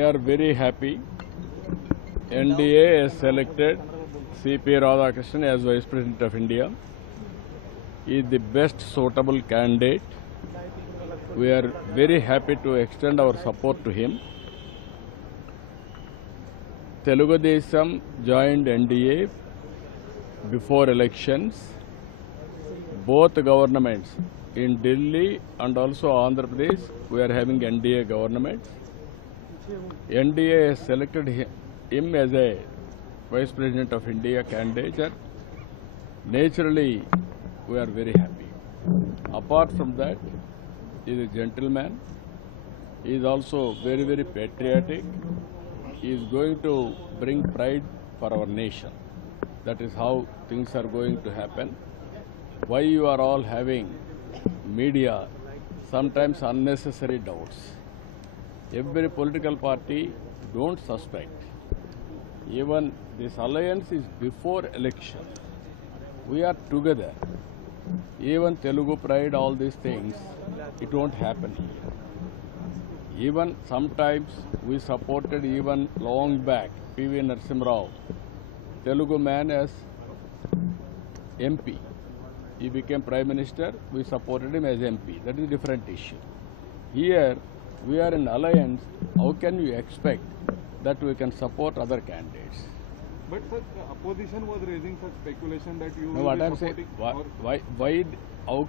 We are very happy. NDA has selected C.P. Radhakrishnan as Vice President of India. He is the best suitable candidate. We are very happy to extend our support to him. Telugu Desam joined NDA before elections. Both governments in Delhi and also Andhra Pradesh, we are having NDA governments. NDA has selected him as a Vice President of India candidate. Naturally, we are very happy. Apart from that, he is a gentleman. He is also very, very patriotic. He is going to bring pride for our nation. That is how things are going to happen. Why you are all having media sometimes unnecessary doubts? Every political party don't suspect. Even this alliance is before election. We are together. Even Telugu pride, all these things, it won't happen here. Even sometimes we supported even long back P.V. Narasimha Rao, Telugu man as MP. He became Prime Minister, we supported him as MP. That is a different issue. Here, we are in alliance. How can you expect that we can support other candidates? But sir, the opposition was raising such speculation that you No, will what be I'm saying, supporting why, how